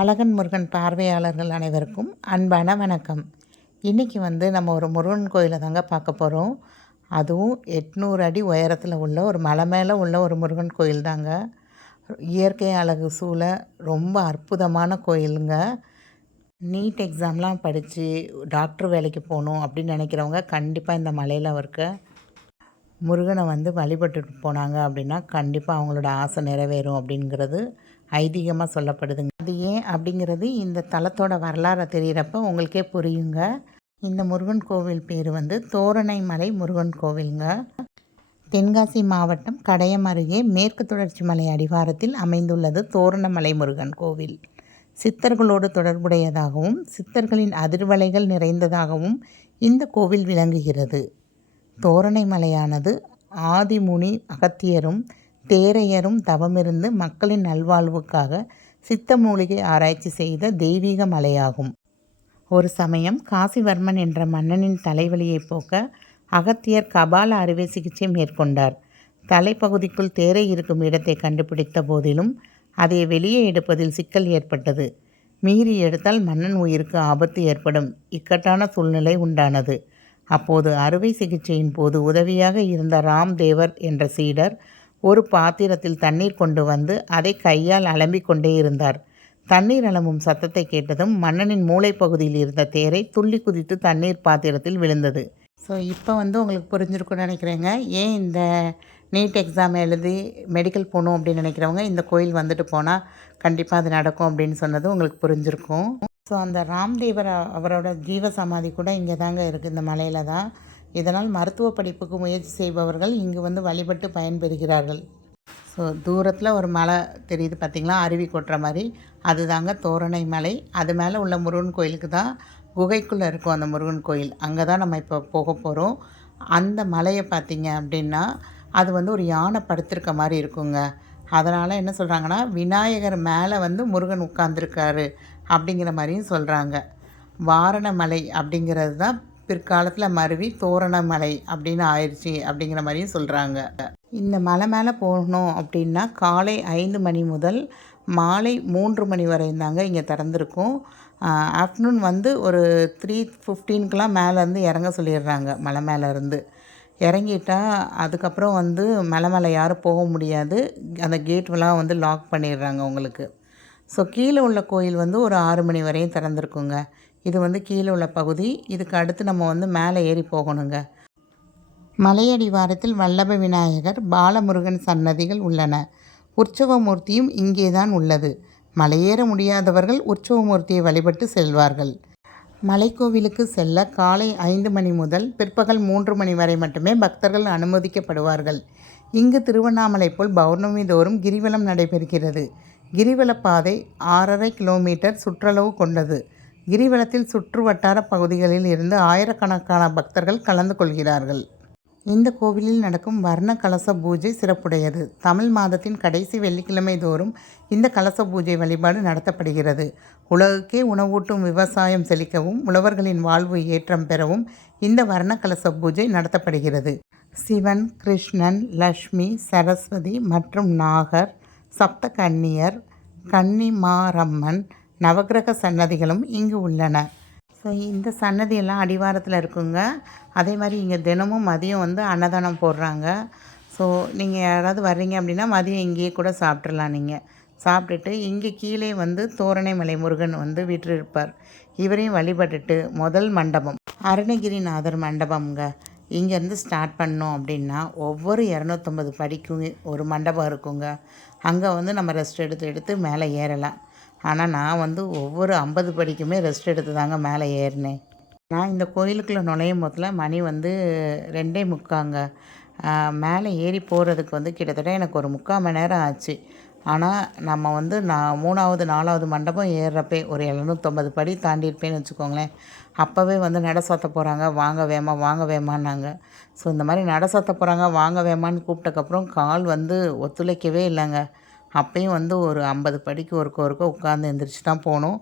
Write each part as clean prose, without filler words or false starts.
அழகன் முருகன் பார்வையாளர்கள் அனைவருக்கும் அன்பான வணக்கம். இன்றைக்கி நம்ம ஒரு முருகன் கோயிலை தாங்க பார்க்க போகிறோம். அதுவும் 800 அடி உயரத்தில் உள்ள ஒரு மலை மேலே உள்ள ஒரு முருகன் கோயில் தாங்க. இயற்கை அழகு சூழ ரொம்ப அற்புதமான கோயிலுங்க. நீட் எக்ஸாம்லாம் படித்து டாக்டர் வேலைக்கு போகணும் அப்படின்னு நினைக்கிறவங்க கண்டிப்பாக இந்த மலையில் இருக்க முருகனை வழிபட்டுட்டு போனாங்க அப்படின்னா கண்டிப்பாக அவங்களோட ஆசை நிறைவேறும் அப்படிங்கிறது ஐதீகமாக சொல்லப்படுதுங்க. அது ஏன் அப்படிங்கிறது இந்த தலத்தோட வரலாறை தெரிகிறப்ப உங்களுக்கே புரியுங்க. இந்த முருகன் கோவில் பேர் தோரணைமலை முருகன் கோவிலுங்க. தென்காசி மாவட்டம் கடையம் அருகே மேற்கு தொடர்ச்சி மலை அடிவாரத்தில் அமைந்துள்ளது தோரணமலை முருகன் கோவில். சித்தர்களோடு தொடர்புடையதாகவும் சித்தர்களின் அதிர்வலைகள் நிறைந்ததாகவும் இந்த கோவில் விளங்குகிறது. தோரணை மலையானது ஆதிமுனி அகத்தியரும் தேரையரும் தவமிருந்து மக்களின் நல்வாழ்வுக்காக சித்த மூலிகை ஆராய்ச்சி செய்த தெய்வீக மலையாகும். ஒரு சமயம் காசிவர்மன் என்ற மன்னனின் தலைவலியை போக்க அகத்தியர் கபால அறுவை சிகிச்சை மேற்கொண்டார். தலைப்பகுதிக்குள் தேரை இருக்கும் இடத்தை கண்டுபிடித்த போதிலும் அதை வெளியே எடுப்பதில் சிக்கல் ஏற்பட்டது. மீறி எடுத்தால் மன்னன் உயிருக்கு ஆபத்து ஏற்படும் இக்கட்டான சூழ்நிலை உண்டானது. அப்போது அறுவை சிகிச்சையின் போது உதவியாக இருந்த ராம்தேவர் என்ற சீடர் ஒரு பாத்திரத்தில் தண்ணீர் கொண்டு வந்து அதை கையால் அலம்பிக் கொண்டே இருந்தார். தண்ணீர் அலம்பும் சத்தத்தை கேட்டதும் மன்னனின் மூளைப்பகுதியில் இருந்த தேரை துள்ளி குதித்து தண்ணீர் பாத்திரத்தில் விழுந்தது. ஸோ இப்போ உங்களுக்கு புரிஞ்சிருக்குன்னு நினைக்கிறேங்க. ஏன் இந்த நீட் எக்ஸாம் எழுதி மெடிக்கல் போகணும் அப்படின்னு நினைக்கிறவங்க இந்த கோயில் வந்துட்டு போனால் கண்டிப்பாக அது நடக்கும் அப்படின்னு சொன்னது உங்களுக்கு புரிஞ்சிருக்கும். ஸோ அந்த ராம்தேவர் அவரோட ஜீவ சமாதி கூட இங்கே தாங்க இருக்குது, இந்த மலையில் தான். இதனால் மருத்துவ படிப்புக்கு முயற்சி செய்பவர்கள் இங்கு வழிபட்டு பயன்பெறுகிறார்கள். ஸோ தூரத்தில் ஒரு மலை தெரியுது பார்த்திங்களா, அருவி கொட்டுற மாதிரி, அது தாங்க தோரணை மலை. அது மேலே உள்ள முருகன் கோயிலுக்கு தான் குகைக்குள்ளே இருக்கும் அந்த முருகன் கோயில். அங்கே தான் நம்ம இப்போ போக போகிறோம். அந்த மலையை பார்த்திங்க அப்படின்னா அது ஒரு யானை படுத்திருக்க மாதிரி இருக்குங்க. அதனால் என்ன சொல்கிறாங்கன்னா, விநாயகர் மேலே முருகன் உட்கார்ந்துருக்காரு அப்படிங்கிற மாதிரியும் சொல்கிறாங்க. வாரணமலை அப்படிங்கிறது தான் பிற்காலத்தில் மருவி தோரணமலை அப்படின்னு ஆயிடுச்சு அப்படிங்கிற மாதிரியும் சொல்கிறாங்க. இந்த மலை மேலே போகணும் அப்படின்னா காலை 5 மணி முதல் மாலை 3 மணி வரையும் தாங்க இங்கே திறந்துருக்கும். ஆஃப்டர்நூன் ஒரு 3:15க்கெலாம் மேலேருந்து இறங்க சொல்லிடுறாங்க. மலை மேலேருந்து இறங்கிட்டால் அதுக்கப்புறம் மலை மேலே யாரும் போக முடியாது. அந்த கேட்லாம் லாக் பண்ணிடுறாங்க உங்களுக்கு. ஸோ கீழே உள்ள கோயில் ஒரு 6 மணி வரையும் திறந்துருக்குங்க. இது கீழே உள்ள பகுதி. இதுக்கு அடுத்து நம்ம மேலே ஏறி போகணுங்க. மலையடிவாரத்தில் வல்லப விநாயகர், பாலமுருகன் சன்னதிகள் உள்ளன. உற்சவமூர்த்தியும் இங்கே தான் உள்ளது. மலையேற முடியாதவர்கள் உற்சவமூர்த்தியை வழிபட்டு செல்வார்கள். மலைக்கோவிலுக்கு செல்ல காலை 5 மணி முதல் பிற்பகல் 3 மணி வரை மட்டுமே பக்தர்கள் அனுமதிக்கப்படுவார்கள். இங்கு திருவண்ணாமலை போல் பௌர்ணமி தோறும் கிரிவலம் நடைபெறுகிறது. கிரிவலப்பாதை 6.5 கிலோமீட்டர் சுற்றளவு கொண்டது. கிரிவலத்தில் சுற்று வட்டார பகுதிகளில் இருந்து ஆயிரக்கணக்கான பக்தர்கள் கலந்து கொள்கிறார்கள். இந்த கோவிலில் நடக்கும் வர்ண கலச பூஜை சிறப்புடையது. தமிழ் மாதத்தின் கடைசி வெள்ளிக்கிழமை தோறும் இந்த கலச பூஜை வழிபாடு நடத்தப்படுகிறது. உலகுக்கே உணவூட்டும் விவசாயம் செழிக்கவும் உழவர்களின் வாழ்வு ஏற்றம் பெறவும் இந்த வர்ண கலச பூஜை நடத்தப்படுகிறது. சிவன், கிருஷ்ணன், லக்ஷ்மி, சரஸ்வதி மற்றும் நாகர், சப்த கன்னியர், கன்னிமாரம்மன், நவக்கிரக சன்னதிகளும் இங்கு உள்ளன. ஸோ இந்த சன்னதியெல்லாம் அடிவாரத்தில் இருக்குங்க. அதே மாதிரி இங்கே தினமும் மதியம் அன்னதானம் போடுறாங்க. ஸோ நீங்கள் யாராவது வர்றீங்க அப்படின்னா மதியம் இங்கேயே கூட சாப்பிட்றலாம். நீங்கள் சாப்பிட்டுட்டு இங்கே கீழே தோரணைமலை முருகன் வீற்றிருப்பார். இவரையும் வழிபட்டுட்டு முதல் மண்டபம் அருணகிரிநாதர் மண்டபம்ங்க. இங்கேருந்து ஸ்டார்ட் பண்ணோம் அப்படின்னா ஒவ்வொரு 250 படிக்கும் ஒரு மண்டபம் இருக்குங்க. அங்கே நம்ம ரெஸ்ட் எடுத்து மேலே ஏறலாம். ஆனால் நான் ஒவ்வொரு 50 படிக்குமே ரெஸ்ட் எடுத்து தாங்க மேலே ஏறினேன். நான் இந்த கோயிலுக்குள்ளே நுழையும் போதில் மணி 2:45ங்க. மேலே ஏறி போகிறதுக்கு கிட்டத்தட்ட எனக்கு ஒரு 3/4 மணி நேரம் ஆச்சு. ஆனால் நம்ம நான் 3வது 4வது மண்டபம் ஏறுறப்பே ஒரு 750 படி தாண்டியிருப்பேன்னு வச்சுக்கோங்களேன். அப்போவே நட சாத்த போகிறாங்க, வாங்க வேமா வாங்க வேமான்னாங்க. ஸோ இந்த மாதிரி நட சாத்த போகிறாங்க வாங்க வேமான்னு கூப்பிட்டக்கப்புறம் கால் ஒத்துழைக்கவே இல்லைங்க. அப்பையும் ஒரு 50 படிக்கு ஒருக்க உட்காந்து எந்திரிச்சு தான் போனோம்.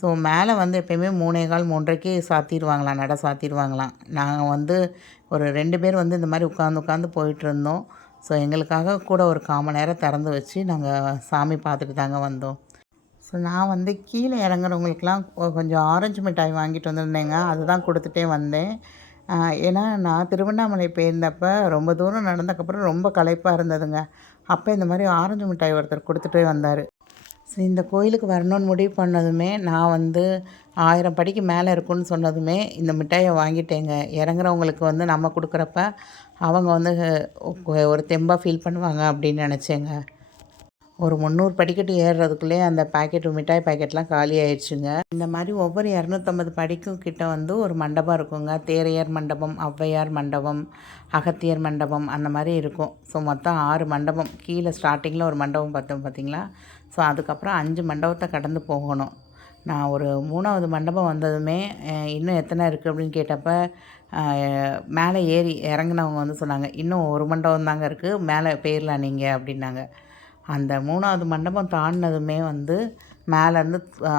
ஸோ மேலே எப்போயுமே 3:15 3:30க்கு சாத்திடுவாங்களாம், நட சாத்திடுவாங்களாம். நாங்கள் ஒரு 2 பேர் இந்த மாதிரி உட்காந்து போயிட்டுருந்தோம். ஸோ எங்களுக்காக கூட ஒரு 1/4 மணி நேரம் திறந்து வச்சு நாங்கள் சாமி பார்த்துட்டு தாங்க வந்தோம். ஸோ ஸோ நான் வந்து கீழே இறங்குறவங்களுக்குலாம் கொஞ்சம் ஆரஞ்சு மிட்டாய் வாங்கிட்டு வந்திருந்தேங்க. அதுதான் குடுத்துட்டே வந்தேன். ஏன்னா நான் திருவண்ணாமலை போயிருந்தப்ப ரொம்ப தூரம் நடந்ததுக்கப்புறம் ரொம்ப களைப்பா இருந்ததுங்க. அப்போ இந்த மாரி ஆரஞ்சு மிட்டாய் ஒருத்தர் குடுத்துட்டே வந்தாரு. ஸோ இந்த கோயிலுக்கு வரணும்னு முடிவு பண்ணதுமே, நான் வந்து 1000 படிக்கு மேலே இருக்குன்னு சொன்னதுமே, இந்த மிட்டாய வாங்கிட்டேங்க. இறங்குறவங்களுக்கு வந்து நம்ம குடுக்குறப்ப, அவங்க வந்து ஒரு தெம்பா ஃபீல் பண்ணுவாங்க அப்படின்னு நெனச்சேங்க. ஒரு 300 படிக்கட்டு ஏறுறதுக்குள்ளயே அந்த பாக்கெட் மிட்டாய் பாக்கெட்லாம் காலி ஆயிடுச்சுங்க. இந்த மாரி ஒவ்வொரு 250 படிக்கும் கிட்ட வந்து ஒரு மண்டபம் இருக்குங்க. தேரையர் மண்டபம், ஔவையார் மண்டபம், அகத்தியர் மண்டபம் அந்த மாரி இருக்கும். ஸோ மொத்தம் 6 மண்டபம். கீழ ஸ்டார்ட்டிங்கில ஒரு மண்டபம் பார்த்தோம் பார்த்தீங்களா? ஸோ அதுக்கப்புறம் 5 மண்டபத்த கடந்து போகணும். நான் ஒரு 3வது மண்டபம் வந்ததுமே, இன்னும் எத்தனை இருக்குது அப்படின்னு கேட்டப்ப, அ மேலே ஏறி இறங்குனவங்க வந்து சொன்னாங்க, "இன்னும் 1 மண்டபம் தாங்க இருக்குது. மேலே போயிரலாம் நீங்க" அப்படின்னாங்க. அந்த 3வது மண்டபம் தாண்டுனதுமே வந்து மேலேருந்து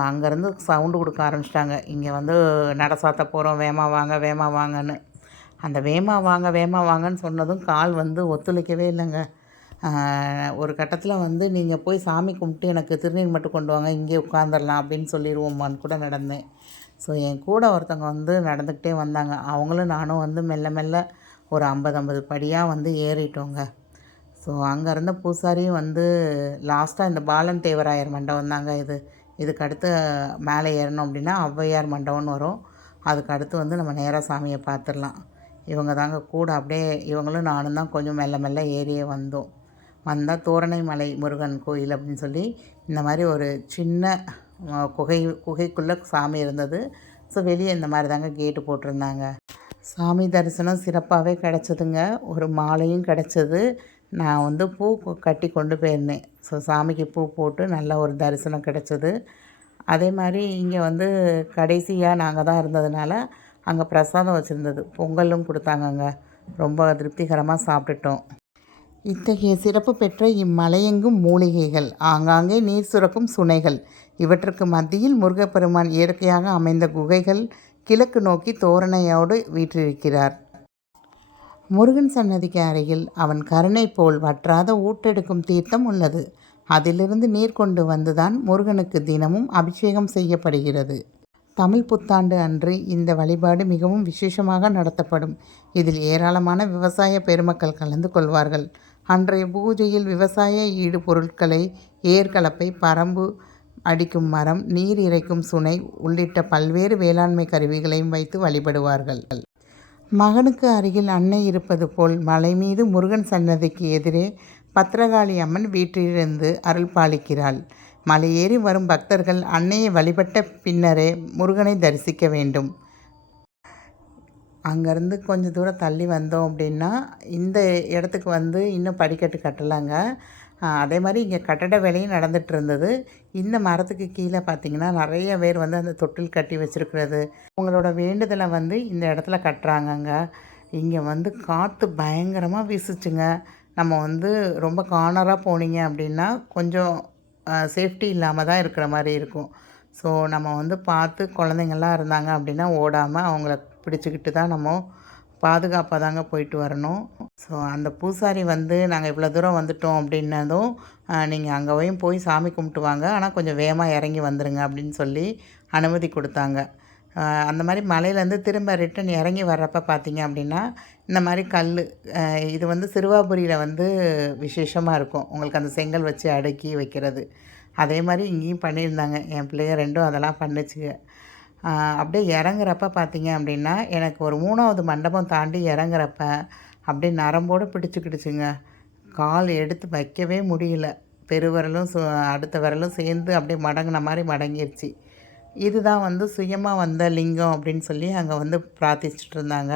அங்கேருந்து சவுண்டு குடுக்க ஆரம்பிச்சுட்டாங்க. இங்கே வந்து நட சாத்த போகிறோம், வேகமா வாங்க, வேகமா வாங்கன்னு. அந்த வேகமா வாங்க, வேகமா வாங்கன்னு சொன்னதும் கால் வந்து ஒத்துழைக்கவே இல்லைங்க. ஒரு கட்டத்தில வந்து "நீங்க போய் சாமி கும்பிட்டு எனக்கு திருநீர் மட்டும் கொண்டு வாங்க, இங்கேயே உட்காந்துரலாம்" அப்படின்னு சொல்லிருவோமான்னு கூட நடந்தேன். ஸோ என் கூட ஒருத்தவங்க வந்து நடந்துக்கிட்டே வந்தாங்க. அவங்களும் நானும் வந்து மெல்ல மெல்ல ஒரு 50, 50 படியா வந்து ஏறிட்டோங்க. ஸோ அங்கே இருந்த பூசாரியும் வந்து லாஸ்ட்டாக இந்த பாலன் தேவராயர் மண்டபம் தாங்க இது. இதுக்கு அடுத்து மேலே ஏறணும் அப்படின்னா ஔவையார் மண்டபம்னு வரும். அதுக்கு அடுத்து வந்து நம்ம நேரா சாமியை பார்த்துடலாம். இவங்க தாங்க கூட அப்படியே இவங்களும் நானும் தான் கொஞ்சம் மெல்ல மெல்ல ஏறியே வந்தோம். வந்தால் தோரணைமலை முருகன் கோயில் அப்படின்னு சொல்லி இந்த மாதிரி ஒரு சின்ன குகைக்குள்ளே சாமி இருந்தது. ஸோ வெளியே இந்த மாதிரி தாங்க கேட்டு போட்டிருந்தாங்க. சாமி தரிசனம் சிறப்பாகவே கிடச்சிதுங்க. ஒரு மாலையும் கிடச்சிது. நான் வந்து பூ கட்டி கொண்டு போயிருந்தேன். ஸோ சாமிக்கு பூ போட்டு நல்ல ஒரு தரிசனம் கிடச்சிது. அதே மாதிரி இங்கே வந்து கடைசியாக நாங்கள் தான் இருந்ததுனால, அங்கே பிரசாதம் வச்சுருந்தது. பொங்கலும் கொடுத்தாங்கங்க. ரொம்ப திருப்திகரமாக சாப்பிட்டுட்டோம். இத்தகைய சிறப்பு பெற்ற இம்மலையெங்கும் மூலிகைகள், ஆங்காங்கே நீர் சுரக்கும் சுனைகள், இவற்றுக்கு மத்தியில் முருகப்பெருமான் இயற்கையாக அமைந்த குகைகள், கிழக்கு நோக்கி தோரணையோடு வீற்றிருக்கிறார். முருகன் சன்னதிக்கு அருகில் அவன் கருணை போல் வற்றாத ஊற்றெடுக்கும் தீர்த்தம் உள்ளது. அதிலிருந்து நீர் கொண்டு வந்துதான் முருகனுக்கு தினமும் அபிஷேகம் செய்யப்படுகிறது. தமிழ் புத்தாண்டு அன்று இந்த வழிபாடு மிகவும் விசேஷமாக நடத்தப்படும். இதில் ஏராளமான விவசாய பெருமக்கள் கலந்து கொள்வார்கள். அன்றைய பூஜையில் விவசாய ஈடு பொருட்களை ஏர்கலப்பை, பரம்பு அடிக்கும் மரம், நீர் இறைக்கும் சுனை உள்ளிட்ட பல்வேறு வேளாண்மை கருவிகளையும் வைத்து வழிபடுவார்கள். மகனுக்கு அருகில் அன்னை இருப்பது போல் மலை மீது முருகன் சன்னதிக்கு எதிரே பத்திரகாளி அம்மன் வீற்றிருந்து அருள் பாலிக்கிறாள். மலையேறி வரும் பக்தர்கள் அன்னையை வழிபட்ட பின்னரே முருகனை தரிசிக்க வேண்டும். அங்கேருந்து கொஞ்சம் தூரம் தள்ளி வந்தோம் அப்படின்னா இந்த இடத்துக்கு வந்து இன்னும் படிக்கட்டு கட்டலாங்க. அதே மாதிரி இங்கே கட்டட வேலையும் நடந்துகிட்டு இருந்தது. இந்த மரத்துக்கு கீழே பார்த்திங்கன்னா நிறைய பேர் வந்து அந்த தொட்டில் கட்டி வச்சுருக்கிறது, அவங்களோட வேண்டுதலை வந்து இந்த இடத்துல கட்டுறாங்கங்க. இங்கே வந்து காற்று பயங்கரமாக வீசுச்சுங்க. நம்ம வந்து ரொம்ப கார்னராக போனீங்க அப்படின்னா கொஞ்சம் சேஃப்டி இல்லாமல் தான் இருக்கிற மாதிரி இருக்கும். ஸோ நம்ம வந்து பார்த்து குழந்தைங்கள்லாம் இருந்தாங்க அப்படின்னா ஓடாமல் அவங்கள பிடிச்சிக்கிட்டு தான் நம்ம பாதுகாப்பாக தாங்க போயிட்டு வரணும். ஸோ அந்த பூசாரி வந்து நாங்கள் இவ்வளோ தூரம் வந்துட்டோம் அப்படின்னதும், நீங்கள் அங்கேயும் போய் சாமி கும்பிட்டு வாங்க, ஆனால் கொஞ்சம் வேகமாக இறங்கி வந்துடுங்க அப்படின்னு சொல்லி அனுமதி கொடுத்தாங்க. அந்த மாதிரி மலையிலேருந்து திரும்ப ரிட்டன் இறங்கி வர்றப்ப பார்த்தீங்க அப்படின்னா இந்த மாதிரி கல், இது வந்து சிறுவாபுரியில் வந்து விசேஷமாக இருக்கும். உங்களுக்கு அந்த செங்கல் வச்சு அடுக்கி வைக்கிறது. அதே மாதிரி இங்கேயும் பண்ணியிருந்தாங்க. என் பிள்ளைங்க 2ம் அதெல்லாம் பண்ணுச்சுங்க. அப்படியே இறங்குறப்ப பார்த்தீங்க அப்படின்னா எனக்கு ஒரு 3வது மண்டபம் தாண்டி இறங்குறப்ப அப்படியே நரம்போடு பிடிச்சிக்கிடுச்சுங்க. கால் எடுத்து வைக்கவே முடியல. பெருவிரலும் அடுத்த விரலும் சேர்ந்து அப்படியே மடங்கின மாதிரி மடங்கிருச்சு. இதுதான் வந்து சுயமாக வந்த லிங்கம் அப்படின்னு சொல்லி அங்கே வந்து பிரார்த்திச்சுட்டு இருந்தாங்க.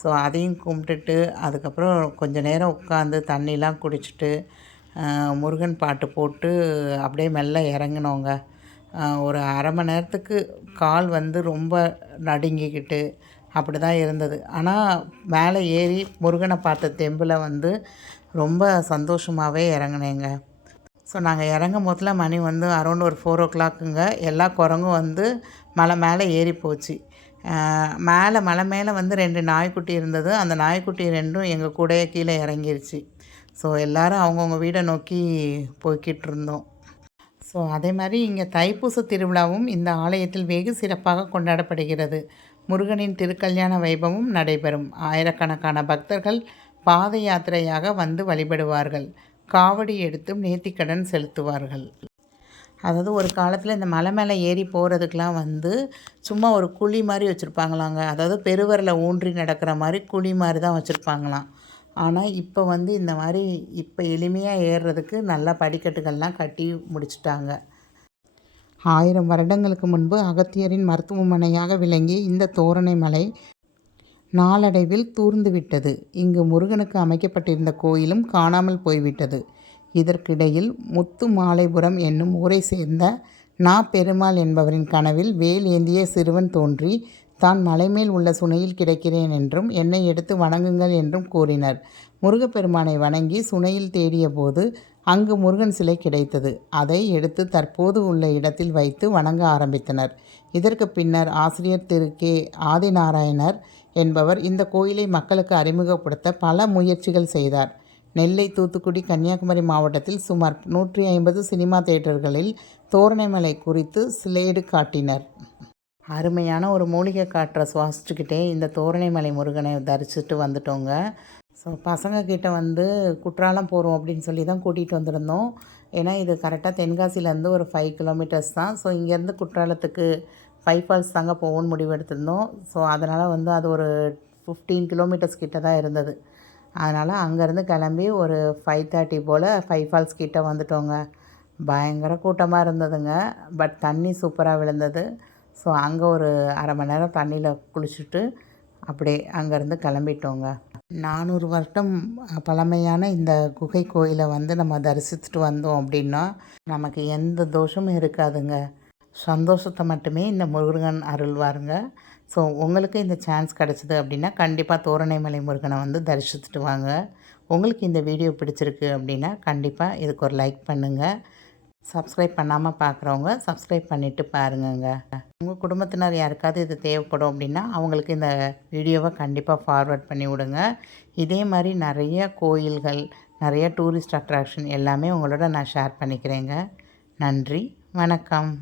ஸோ அதையும் கும்பிட்டுட்டு அதுக்கப்புறம் கொஞ்சம் நேரம் உட்காந்து தண்ணிலாம் குடிச்சிட்டு முருகன் பாட்டு போட்டு அப்படியே மெல்ல இறங்குனோங்க. ஒரு அரை மணி நேரத்துக்கு கால் வந்து ரொம்ப நடுங்கிக்கிட்டு அப்படி தான் இருந்தது. ஆனால் மேலே ஏறி முருகனை பார்த்த தெம்பில் வந்து ரொம்ப சந்தோஷமாகவே இறங்குனேங்க. ஸோ நாங்கள் இறங்கும் போதில் மணி வந்து அரௌண்ட் ஒரு 4:00ங்க. எல்லா குரங்கும் வந்து மலை மேலே ஏறி போச்சு. மலை மேலே வந்து 2 நாய்க்குட்டி இருந்தது. அந்த நாய்க்குட்டி 2ம் எங்கள் கூடயே கீழே இறங்கிருச்சு. ஸோ எல்லோரும் அவங்கவுங்க வீடை நோக்கி போய்கிட்டு இருந்தோம். ஸோ அதே மாதிரி இங்கே தைப்பூச திருவிழாவும் இந்த ஆலயத்தில் வெகு சிறப்பாக கொண்டாடப்படுகிறது. முருகனின் திருக்கல்யாண வைபவம் நடைபெறும். ஆயிரக்கணக்கான பக்தர்கள் பாத யாத்திரையாக வந்து வழிபடுவார்கள். காவடி எடுத்தும் நேர்த்திக்கடன் செலுத்துவார்கள். அதாவது ஒரு காலத்தில் இந்த மலை மேலே ஏறி போகிறதுக்கெலாம் வந்து சும்மா ஒரு குழி மாதிரி வச்சுருப்பாங்களாங்க. அதாவது பெருவரில் ஊன்றி நடக்கிற மாதிரி குழி மாதிரி தான் வச்சுருப்பாங்களாம். ஆனால் இப்போ வந்து இந்த மாதிரி இப்போ எளிமையாக ஏறுறதுக்கு நல்லா படிக்கட்டுகள்லாம் கட்டி முடிச்சிட்டாங்க. 1000 வருடங்களுக்கு முன்பு அகத்தியரின் மருத்துவமனையாக விளங்கிய இந்த தோரணை மலை நாளடைவில் தூர்ந்துவிட்டது. இங்கு முருகனுக்கு அமைக்கப்பட்டிருந்த கோயிலும் காணாமல் போய்விட்டது. இதற்கிடையில் முத்துமாலைபுரம் என்னும் ஊரை சேர்ந்த நா. பெருமாள் என்பவரின் கனவில் வேல் ஏந்திய சிறுவன் தோன்றி தான் மலைமேல் உள்ள சுனையில் கிடக்கிறேன் என்றும் என்னை எடுத்து வணங்குங்கள் என்றும் கூறினர். முருகப்பெருமானை வணங்கி சுனையில் தேடிய போது அங்கு முருகன் சிலை கிடைத்தது. அதை எடுத்து தற்போது உள்ள இடத்தில் வைத்து வணங்க ஆரம்பித்தனர். இதற்கு பின்னர் ஆசிரியர் திரு கே. ஆதிநாராயணர் என்பவர் இந்த கோயிலை மக்களுக்கு அறிமுகப்படுத்த பல முயற்சிகள் செய்தார். நெல்லை, தூத்துக்குடி, கன்னியாகுமரி மாவட்டத்தில் சுமார் 150 சினிமா தியேட்டர்களில் தோரணைமலை குறித்து ஸ்லேடு காட்டினர். அருமையான ஒரு மூலிகை காற்றை சுவாசிச்சுக்கிட்டே இந்த தோரணைமலை முருகனை தரிசிட்டு வந்துட்டோங்க. ஸோ பசங்கக்கிட்ட வந்து குற்றாலம் போகிறோம் அப்படின்னு சொல்லி தான் கூட்டிகிட்டு வந்திருந்தோம். ஏன்னா இது கரெக்டாக தென்காசிலேருந்து ஒரு 5 கிலோமீட்டர்ஸ் தான். ஸோ இங்கேருந்து குற்றாலத்துக்கு 5 ஃபால்ஸ் தாங்க போகணும்னு முடிவு எடுத்திருந்தோம். ஸோ அதனால் வந்து அது ஒரு 15 கிலோமீட்டர்ஸ் கிட்ட தான் இருந்தது. அதனால் அங்கேருந்து கிளம்பி ஒரு 5:30 போல் 5 ஃபால்ஸ் கிட்ட வந்துட்டோங்க. பயங்கர கூட்டமாக இருந்ததுங்க. பட் தண்ணி சூப்பராக விழுந்தது. ஸோ அங்கே ஒரு அரை மணி நேரம் தண்ணியில் குளிச்சுட்டு அப்படியே அங்கேருந்து கிளம்பிட்டோங்க. 400 வருடம் பழமையான இந்த குகை கோயிலை வந்து நம்ம தரிசித்துட்டு வந்தோம் அப்படின்னா நமக்கு எந்த தோஷமும் இருக்காதுங்க. சந்தோஷத்தை மட்டுமே இந்த முருகன் அருள்வாருங்க. ஸோ உங்களுக்கு இந்த சான்ஸ் கிடச்சிது அப்படின்னா கண்டிப்பாக தோரணைமலை முருகனை வந்து தரிசித்துட்டு வாங்க. உங்களுக்கு இந்த வீடியோ பிடிச்சிருக்கு அப்படின்னா கண்டிப்பாக இதுக்கு ஒரு லைக் பண்ணுங்கள். சப்ஸ்கிரைப் பண்ணாமல் பார்க்குறவங்க சப்ஸ்கிரைப் பண்ணிவிட்டு பாருங்கங்க. உங்கள் குடும்பத்தினர் யாருக்காவது இது தேவைப்படும் அப்படின்னா அவங்களுக்கு இந்த வீடியோவை கண்டிப்பாக ஃபார்வர்ட் பண்ணி விடுங்க. இதே மாதிரி நிறைய கோயில்கள், நிறைய டூரிஸ்ட் அட்ராக்ஷன் எல்லாமே உங்களோட நான் ஷேர் பண்ணிக்கிறேங்க. நன்றி, வணக்கம்.